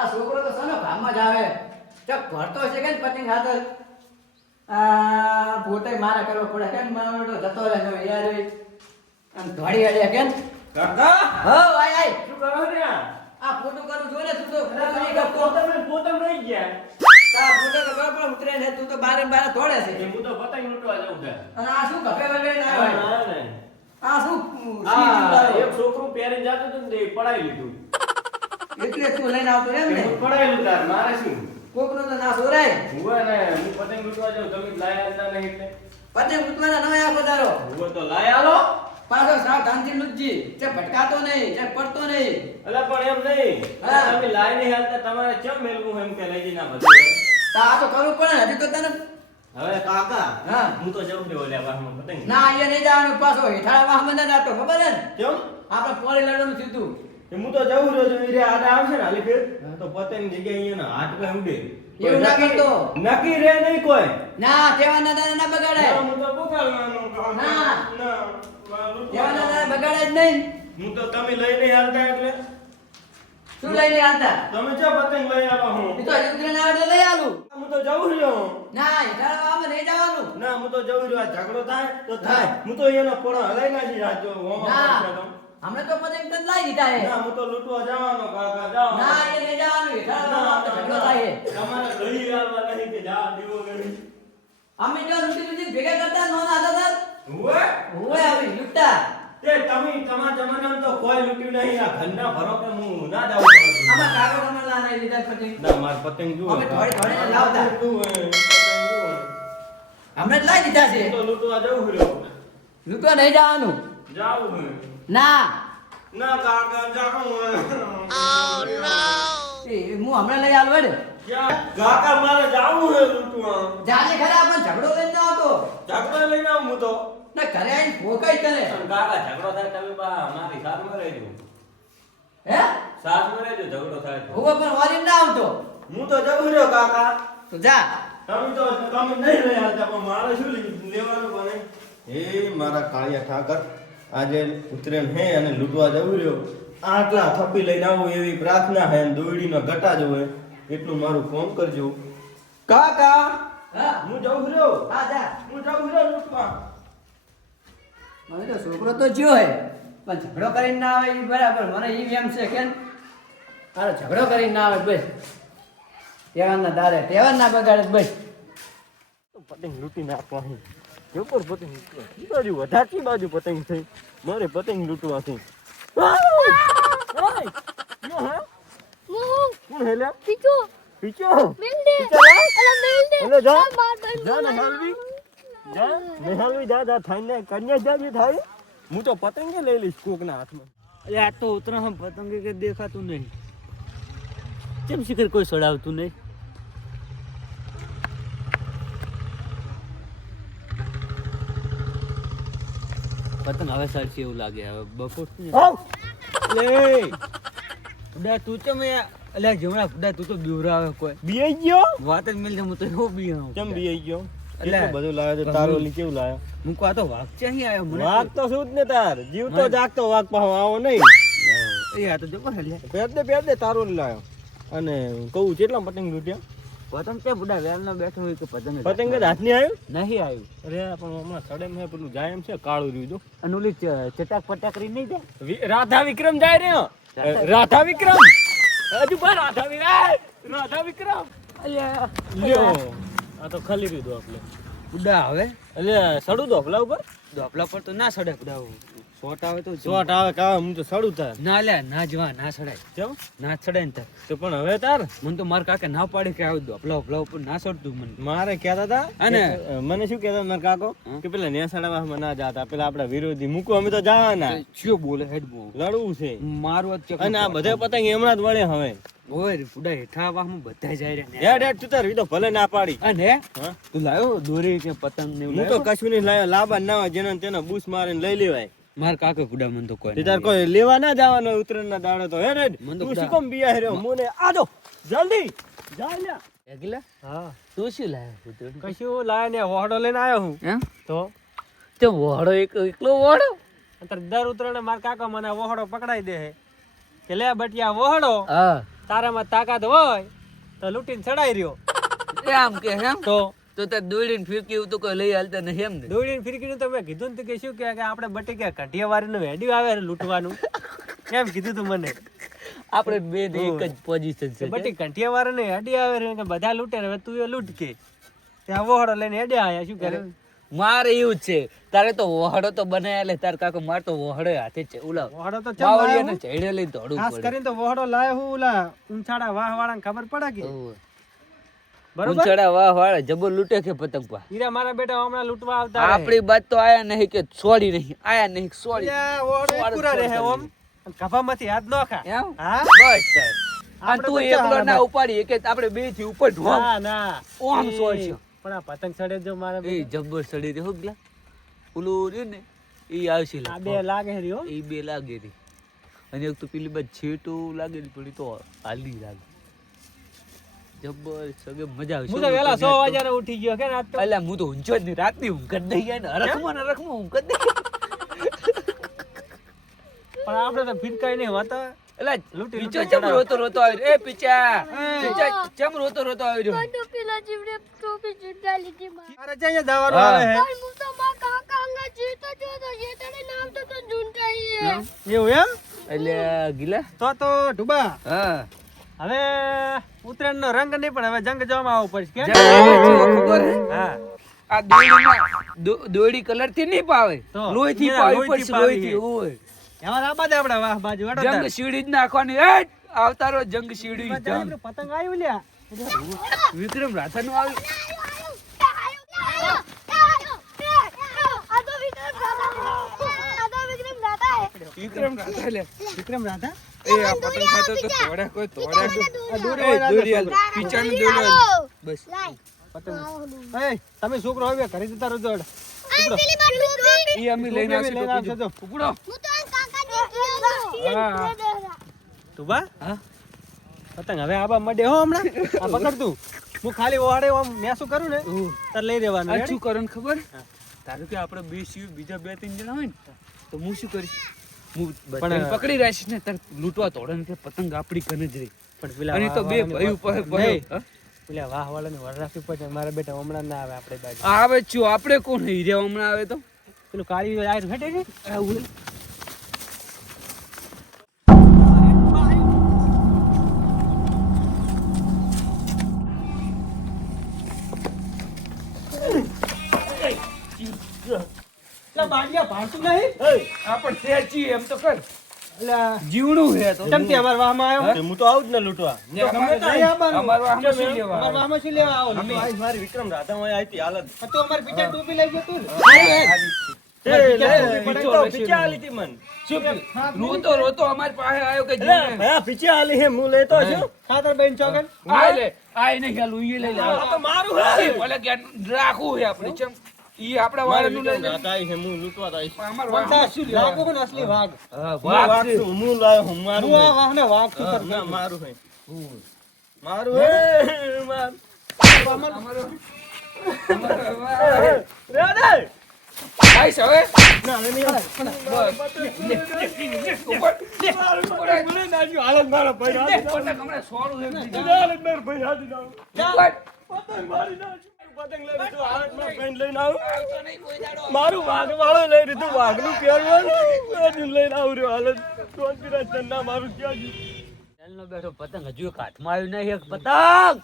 આ છોકરો તો સનો ગામમાં જ આવે. ચક ભરતો છે કે પતિ ખાતર આ પોતે મારા કરવો પડે કેમ મારો જતો રહે છે યાર. આમ ધોળી અડ્યા કેમ? કાકા! હો આય આય. શું કરો ને આ? ફોટો કરું જો ને તું તો ખરાબ નહીં કરતો. પોતાને પોતાને રહી ગયા. તા ફોટો તો બરાબર ઉતરે ને તું તો બારે બારે દોડે છે. હું તો પતંગ લૂંટવા જાઉં છે અને આ શું કપે વગેરે ના હા, આવે ના, ના. આ શું આ એક છોકરું પહેરીને જાતું હતું ને પડાવી લીધું. એટલે તું લઈને આવતો એમ ને પડાયેલું તાર, મારે શું? કોકનો તો ના સોરાય હુવે ને, હું પતંગ લૂંટવા જાઉં, તમે લાયા હતા નહીં એટલે. પતંગ ઉતવાના નવા આખો તારો હુવે તો લાયા આલો. પાછો સાવધાનથી લૂંટજી તે ભટકાતો નહીં તે પડતો નહીં અલા, પણ એમ નહીં. હા. તમે લાય નહીં હાલતા, તમારે કેમ મેલવું એમ કે લઈ જઈ આ બધું? તા આ તો કરવું પડે ને, હજી તો તને હવે કાકા હા. હું તો જાઉં છું ઓલ્યા વાહમાં પતંગ ના અહીંયા નહીં જવાનું પાછો હેઠાળા વાહમાં ના તો ખબર ને કેમ આપણે પોળી લડવાનું સીધું હું તો જવું રહ્યો છું રે આડે આવશે ને હાલી ફેર. તો પતંગ જગ્યાએ અહીંયાના હાથ પર ઉડે. એવું ના કરતો. નકી રે નહીં કોઈ. ના તેવા ના દાદા ના બગાડે હું તો બગાડવાનું ના. ના, તેવા ના દાદા બગાડે જ નહીં. હું તો તમે લઈ નહીં હાલતા એટલે. શું લઈને આવતા તમે જો પતંગ લઈ આવો હું? તો યુદ્ધ ના એટલે લઈ આલું. હું તો જવું રહ્યો ના હેઠાળા નહીં જવાનું. ના હું તો જવું રહ્યો આ ઝઘડો થાય તો થાય. હું તો એનો પોણો હલાઈ નાખી જો ના. હમણાં તો પતંગ તને લાઈ દીધા હે ના હું તો લૂંટવા જવાનો કાકા જાઓ. ના એ નહીં જવાનું વાહમાં આપણે ઝઘડો થાય હે. તમારે લઈ આવવા નહીં કે જા દીવો કરી. અમે જો લૂંટી લૂંટી ભેગા કરતા નોના હતા સર હુએ? ઓય અમે લૂંટતા. તે તમે તમારા જમાનામાં તો કોઈ લૂટ્યું નહીં. આ ઘરના ભરો કે હું ના જાઉં પડતું. આમાં કાગળ અમે ના લઈ લીધા પછી ના માર પતંગ જુઓ અમે થોડી થોડી લાવતા. પતંગ પતંગ. હમણાં લાઈ દીધા છે. હું તો લૂંટવા જવું રહ્યો. લૂંટવા નહીં જવાનું. જાવું હે. ના. ના કાકા જાઉં એ હું હમણાં લઈ આલું હેડ? કાકા મારે જાવું હે લૂંટવા. જાને ખરા પણ ઝઘડો લઈને ના આવતો. ઝઘડો લઈને આવું હું તો. ના ઘરે આવીને ભોકાઈ તને. કાકા ઝઘડો થાય તમે બા અમારી સાથમાં રહેજો. હે? સાથમાં રહેજો ઝઘડો થાય તો. હું પણ વારી ના આવતો. હું તો જવું રહ્યો કાકા. તો જા. તમે તો તમે નહીં રહ્યા પણ મારે શું લેવાનું બને હે મારા કાળિયા ઠાકર. આજે ઉતરેમ હે અને લૂંટવા જવું રહ્યો. આટલા થપ્પી લઈને આવું એવી પ્રાર્થના હે દોડીનો ઘટા જ હોય એટલું મારું ફોન કરજો. કાકા! હા. હું જઉં રહ્યો? હા જા. હું જઉં રહ્યો લૂંટવા? મને તો છોકરો તો જ્યો હે. પણ ઝઘડો કરીને ના આવે એ બરાબર. મને એ એમ છે કેમ તારો ઝઘડો કરીને ના આવે બસ. તહેવારના દારે તહેવાર ના બગાડે બસ. પતંગ લૂંટી નાખવા હે ઉપર પતંગ લૂંટવા ઈ બાજુ વધારતી બાજુ પતંગ થઈ મારે પતંગ લૂંટવા છે. હું કોણ હે? લ્યા? પીછો પીછો મિલ દે પીછો લા? અલા મિલ દે અલે જા. આ માર ભાઈ જા ને બોલાય. હાલવી. જા. નિહાલવી જા જા થાઈને કન્યા જાજી થાય. હું તો પતંગે લઈ લઈશ કોકના હાથમાં. અરે આ તો ઉત્તરાયણ પતંગે કે દેખાતું નહીં. કેમ શિખર કોઈ સડાવતું નહીં? પતંગ હવે સરસી એવું લાગે હવે બપોર લે! ઉડા તું ચમ અલ્યા જમણા ફુડા તું તો બીવરાવે કોઈ. બીઆઈ ગયો? વાત જ મિલ હું તો એવો બીવ કેમ બીઆઈ ગયો? એટલે બધું લાવ્યો તો તારો ઓલી કેવું લાવ્યો હું તો વાઘ છે અહીં આવ્યો મને વાઘ તો શું જ ને તાર? જીવતો મને- જાગતો વાઘ પાહો આવો નહીં. એ આ તો લ્યા પેર દે પેર દે તારો લાવ્યો અને કહું કેટલા પતંગ લૂટ્યા? પતંગ તે બુડા વેલનો બેઠો હોય કે પતંગ પતંગ જ હાથની આવ્યું નહીં આવ્યું અરે પણ હમણાં સડે મે પેલું જાય એમ છે કાળું રહ્યું જો. અને ઓલી ચટાક પટાક કરી નહીં જાય રાધા વિક્રમ જાય રે રાધા વિક્રમ. હજુ પણ રાધા વિક્રમ રાધા વિક્રમ. અલ્યા લ્યો. આ તો ખાલી રહ્યું આપણે બુડા હવે એટલે સડું હફલા ઉપર? દોપલા પર તો ના સડે બુડા શોટ આવે તો શોટ આવે કાવે હું તો સડું તાર. ના લે ના જવા ના સડાય. કેમ? ના સડાય ને તાર. તો પણ હવે તાર? મને તો માર કાકે ના પાડી કે આવું ના સડતું મને. મારે કહેતા હતા અને- મને શું કહેતા મારા કાકો? કે પેલા નેસાડામાં ના જાતા. પેલા આપડા વિરોધી મૂકો અમે તો જવાના. શું બોલે હેડ બો લડવું છે. મારું જ અને આ બધા પતંગ એમણા જ વળે હવે. ઓય બુડા હેઠા વાહમાં બધા જાય રે હેડ હેડ તું તાર તો ભલે ના પાડી. અને? હં? તું લાવ્યો દોરી કે પતંગ ને હું તો? કશું નહીં લાયો. લાંબા ના હોય જેને તેનો બૂસ મારીને લઈ લેવાય. માર કાકા બુડા મન તો કોઈ તે તાર કોઈ લેવા ના જવાનો ઉતરણ ના દાડે તો હે હેડ તું શું કેમ બિયા હેર્યો મોને આજો જલ્દી જા લ્યા. એકલા? હા. તું શું લાયો પુત્ર કશું લાયા ને વહોડો લઈને આયો હું. હે તો? તે વોડો એક એકલો વોડો અંતર દર ઉતરણ માર કાકા મને વહોડો પકડાઈ દે હે. કે લે બટિયા વહોડો હા. તારામાં તાકાત હોય તો લૂંટીને ચડાઈ રહ્યો. એમ કે એમ? તો તો તે દોડીને ફિરકી તો કોઈ લઈ હાલતા નહીં એમ ને. દોડીને ફિરકીનું તો મેં કીધું ને તો કે શું કે કે આપણે બટી કે કઢિયાવાળીનું વેડ્યું આવે લૂંટવાનું? કેમ કીધું તું મને? આપણે બે એક જ પોઝિશન છે બટી કંઠિયાવાળાને હેડી આવે કે બધા લૂંટે હવે તું એ લૂંટ કે ત્યાં વહોડો લઈને હેડે આયા શું કરે? મારે એવું જ છે. તારે તો વહાડો તો બનાયા લે તાર કાકો માર તો વહાડો હાથે છે. ઉલા વહોડો તો લાયો? ચડે લઈને દોડું ખાસ કરીને તો વહોડો લાયો હું ઓલા ઊંચાડા વાહ વાળાને ખબર પડે કે? ઓવે. વાહ વાળા જબર લૂંટે કે પતંગ પા હીરા મારા બેટા હમણાં લૂંટવા આવતા આપણી બાત તો આયા નહીં કે છોડી નહીં આયા નહીં છોડી અલ્યા, વહોડો એક પૂરા રહે ઓમ. અને હાથ ન ખા. હા? બસ આ તું એકલો ના ઉપાડી કે આપણે બેથી ઉપર ઢોમ ના ના. ઓમ એ, પણ આ પતંગ ચડે જો મારા એ સડી ઓલું રહ્યું ને એ આવશે આ બે લાગે રહ્યો એ બે લાગે રે અને એક તો પેલી બાદ છેટું લાગે પડી તો હાલી લાગે. જબ્બર સગે મજા આવશે હું તો વેલા સો વાગ્યાનો ઉઠી ગયો કે આજ તો? એટલે હું તો ઊંચો જ નહીં. રાતની ઊંઘ જ નહીં જાય ને હરખમાં ને હરખમાં ઊંઘ જ નહીં. પણ આપણે તો ફિરકાઈ નહીં હોતા ચમ રોતો રોતો આવી એ પીચા પીછા ચમ રોતો રોતો આવી રહ્યો તો પેલા જીવડે ટોપી ચૂંટા લીધી માં મારે જઈએ જવાનું આવે હે. પણ હું તો માં કાકા અંગા જીતો જો તો જે તને નામ તો તો ઝૂંટાઈ હે એવું એમ? એટલે ગીલા? તો તો ઢુબા. હા. હવે ઉત્તરાયણ નો રંગ નહીં પણ હવે જંગ જોવામાં આવવું પડશે ખબર હા? આ દોડી કલરથી નહીં પાવે. લોહી થી પાવી પડશે લોહી થી ઓય. એમાં રાબા દે આપણે વાહ બાજુ હેડો જંગ શીડી જ નાખવાની એ આવતારો જંગ શીડી જંગ પતંગ આવ્યું લ્યા. વિક્રમ રાથા નું આવ્યું વિક્રમ લે. વિક્રમ રાધા? એ આ પતંગ ખાતો તો તોડા કોઈ તોડા દોરી દોરી છોકરા. હાલ પીછાનું દોરી હાલ. બસ. પતંગ. એ તમે છોકરો આવ્યો ઘરે જતા રહો હેડો. પેલી માં ટોપી ઈ અમે લઈને ટોપી લઈને આવશું આવશે જો. ઉપડો. હું તો કાકા હા. હા. પતંગ હવે આબા મડે હો હમણાં? આ પકડ તું. હું ખાલી ઓહાડે આમ મેસું કરું ને. તાર લઈ હેડ. શું કરવાનું ખબર? ધારો કે આપણે બે સિવાય બીજા બે ત્રણ જણા હોય ને તો હું શું કરીશ? હું પણ- પકડી રહીશ ને તાર લૂંટવા તોડે કે પતંગ આપડી કને જ રહી પણ પેલા અને તો બે ભાઈ ઉપર ભાઈ પેલા વાહ વાળા ને રાખવી પડે મારા બેટા હમણાં ના આવે આપણે બાજુ. આવે છું. આપણે કોણ હીરે હમણાં આવે તો? પેલું કાળી આયર ઘટે છે? આવું બાડિયા ભાડતું નહીં. આપણ સેચી એમ તો કર. જીવણું હે તો. કેમ તે અમાર વાહમાં આવ્યો? હું તો આવું જ ને લૂંટવા. ને અમારે નહીં આવવાનું. શું લેવા અમાર વાહમાં શું લેવા આવો આમ તો મારી વિક્રમ રાધા માં આવી હાલત. તો અમાર ટોપી લઈ ગયો તું તો તી રોતો રોતો પાસે આવ્યો કે પીછે આલી હે હું લેતો છું. ખાતર બેન ચોકન આય લે આય નહીં ચાલુ ઈ લઈ લે. આ તો મારું હે ભલે કે હે આપણે. ચમ ઈ આપણા વાળાનું રાધા આવી છે હું લૂંટવા આવી અમાર વાળાનું શું લેવા? કોણ અસલી વાઘ. હા, વાઘ છું. હું લાયો હું મારું હું આ વાહને વાઘ છું હા, ના, મારું હે મારું હે? માર. અમારો- અમારો વાઘ. હવે? ના હવે બસ. લે, લે, લે, ઉપર. મને નાખ્યું, હાલત મારા ભાઈ હાથી સોળું છે હાલત મારા ભાઈ હાથી ઉપર. પતંગ મારી નાખ્યું. પતંગ લઈ લીધું, મારા લઈને આવું. વાઘ વાળો લઈ લીધું વાઘનું પહેરવાનું. લઈને આવ્યો હાલત ચોંતીરાજ ચન્ના મારું ક્યાં ગયું બેઠો પતંગ હજુ એક હાથમાં આવ્યું નહીં એક પતંગ.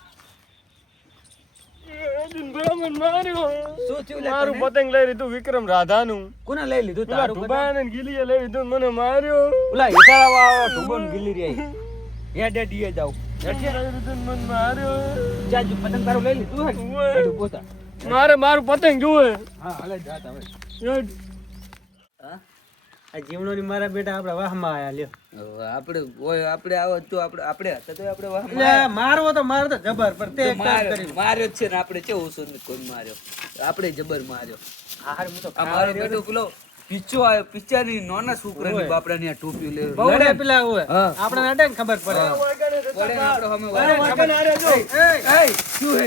અર્જુન બ્રાહ્મણ માર્યો. શું થયું લે મારું પતંગ લઈ લીધું વિક્રમ રાધાનું. કોને લઈ લીધું? તારું ઢુબાને ગીલીએ લઈ લીધું મને માર્યો. ઓલા હિસાળા વાળા ઢુબોન ગિલ્લી રહી હેડ જાવ પતંગ તારું લઈ લીધું મારે મારું પતંગ જોવે. હા હાલે જાત હવે. હેડ. હા? આ જીવણોની મારા બેટા આપણા વાહમાં આયા લ્યો. આપડે આપણે ઓય આપણે આવો તો આપણે આપણે હતા તો આપણે વાહ એટલે મારવો તો મારો તો જબર તે માર્યો છે ને આપણે કેવું શું કોઈ માર્યો? આપડે જબર માર્યો. હાર હું તો મારો બેટો પેલો પિક્ચર આવ્યો પિક્ચરની નાના છોકરાની. બાપરાની આ ટોપી લે બહુ. પેલા હોય આપણે ને ખબર પડે પડે આપણે અરે વાળા. વાંકણ હારે જો. એય, શું હે?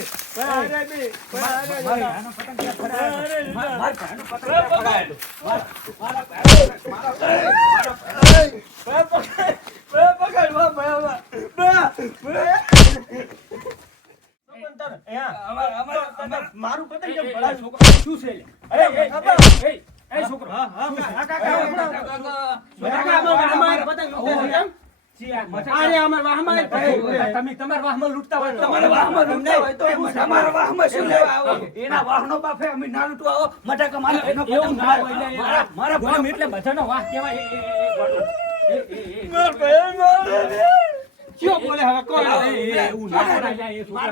મારું પતંગ? શું છે? અરે, એ, છોકરો. હા, હા, કાકા? અરે, અમારે વાહમાં તમે તમારા વાહમાં લૂટતા હોય તમારા વાહમાં લૂંટતા હોય તો એવું વાહમાં શું લેવા આવો? એના વાહનો બાપે અમે ના લૂંટવા આવો. મટાકા મારા એવું ના મારા- એટલે બધાનો વાહ કહેવાય. એ. માર ભાઈ, માર કયો બોલે હવે કોણ? એવું ના કરાય, એ છોકરા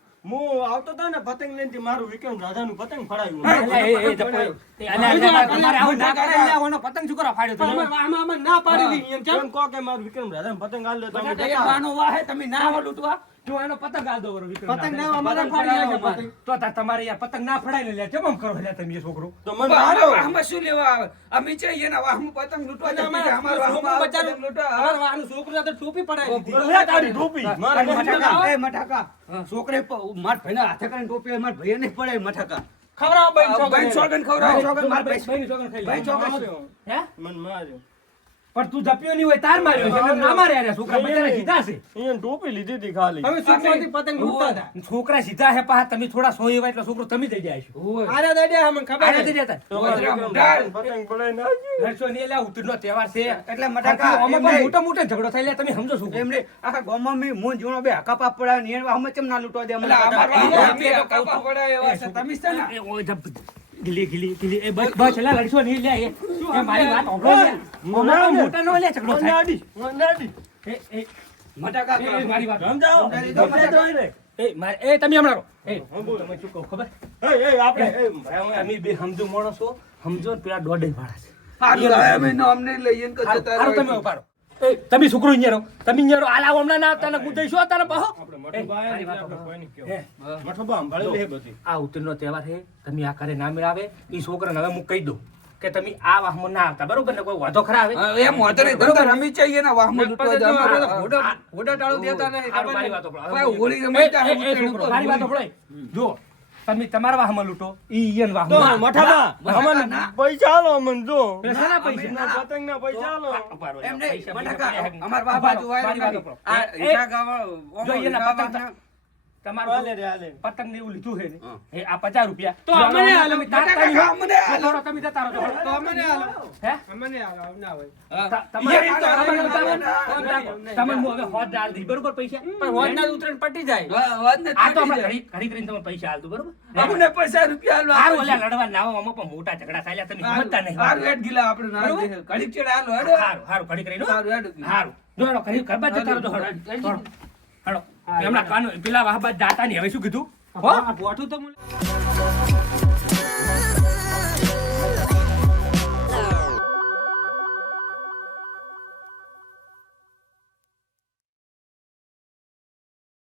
હું આવતો હતો ને પતંગ લઈને મારું વિક્રમ રાજાનું પતંગ ફડાયું પતંગ શું કરવા ફાડ્યો? આમાં ના પાડેલી, કેમ? કેમ કહો કે મારું વિક્રમ રાજાનું પતંગ આલ દો તમે એક વાનો વાહે તમે ના લૂંટવા. જો એનો પતંગ આલ દો વિક્રમ પતંગ ના અમારે ફાડી નાખે તો તા- તમારે યાર પતંગ ના ફડાઈ ને લે કેમ આમ કરો લે તમે છોકરો. તો મને મારો વાહમાં શું લેવા આવે? અમે છે એના વાહમાં પતંગ લૂટવા જતા કે અમારા વાહમાં આવે પતંગ અમાર વાહનું છોકરું સાથે ટોપી પડાઈ દીધી. લે તારી ટોપી. મારા મટાકા. એ મઠાકા. છોકરે માર મારા ભાઈના હાથે કરીને ટોપી માર ભાઈએ નહીં પડાય મઠાકા. ખવડાવો બેન આ બેન બહેન છોકરાને ખવડાવો. બહેન મારા બહેન ખાઈ લે. ભાઈ છોકરા- હે? મન માર્યો પણ તું જપ્યો નહીં હોય તાર માર્યો છે. ના માર્યા રે. છોકરા બચારા સીધા છે એને ટોપી લીધી હતી ખાલી તમે છોકરાથી પતંગ લૂંટતા હતા. છોકરા સીધા હે પાછા તમે થોડા સોય એવા એટલે છોકરો તમે જઈ જાય છો આરે દડ્યા દે ખબર આરે દડ્યા તો મારા પતંગ પડાઈ નાખ્યો લડશો ની લે ઉતરનો તહેવાર છે એટલે મટાકા એમ પણ. મોટો મોટો ઝઘડો થઈ લે તમે સમજો છો એમને આખા ગામમાં મે મોન જોણો બે હકા પાપ પડાવે ને વાહમાં ચમ ના લૂંટવા દે અમને? અમારા પાપ પડાવે એવા છે. તમે છે ને? ગીલી ગીલી ગીલી એ બસ બસ લા લડશો નહીં લે એ. એ મારી વાત સાંભળો લે મોટા મોટા નો. લે ઝઘડો થાય. નાડી નાડી એ એ. મટાકા કા મારી વાત. સમજાવો. એ મારે એ તમે હમણાં એ તમે શું કહો ખબર? એ એ આપણે. એ ભાઈ, અમે બે સમજો માણસો. સમજો પેલા દોઢ છે હવે અમે નો અમને લઈએ ને કશું તારે તમે. એ તમે છોકરો અહીંયા રહો તમે અહીંયા રહો આલા હમણાં. ના તને ગુદાઈ શું તારે પાહો? આ ઉત્તરનો તહેવાર છે. તમે આ કરે ના મેળાવે. એ છોકરાને હવે હું કહી દઉં કે તમે આ વાહમાં ના આવતા. બરોબર ને? કોઈ વાંધો ખરા આવે? એમ વાંધો નહીં. બરોબર? રમી ચાહીએ ને વાહમાં ઘોડો ટાળું દેતા નહીં. મારી વાતો મારી વાતો. જો તમે તમારા વાહમાં લૂંટો ઈ ઈયન તો વાહમાં મઠાબા અમને પૈસા લો અમન જો? ના. પતંગના પૈસા એમ નહીં, પૈસા મટાકા, પૈસા પૈસા. અમારા બાપ બાજુ વાયરો. આ હીરા ગાવા- જો ઈયન પતંગ તમારું હાલે રે હાલે. પતંગ ને એવું લીધું છે ને. આ પચાસ રૂપિયા. તો અમને હાલો, તમે તાર- બટાકા તારી- ખાઓ, અમને હાલો. તમે જતા રહો તો અમને હાલો. હે? હા. ત- તમારે યાર, તમારે- અમને તમારે- હાલો. તમારે- તમે હું હવે હોદ ડાલ દઈશ, બરોબર પૈસા? પણ હોદ ના ઉતરે પટી જાય. વા- વાત આ તો થઈ ઘડી ઘડી કરીને તમને પૈસા આલ દઉં, બરોબર અમને પૈસા રૂપિયા હાલો હારું, ઓલા લડવા ના આવો, આમાં પણ મોટા ઝઘડા થાય તમે હારું, સમજતા નહીં. હારું, હેડ ગીલા આપણે ના બરોબર? દે. હાલો, હારું હારું ઘડી કરીને હારું, હારું. જો ઘડી ઘર બાજુ જતા રહો. હેડો. કાન પેલા વાહ બાદ દાતા ને હવે શું કીધું? હો બોઠું તો મને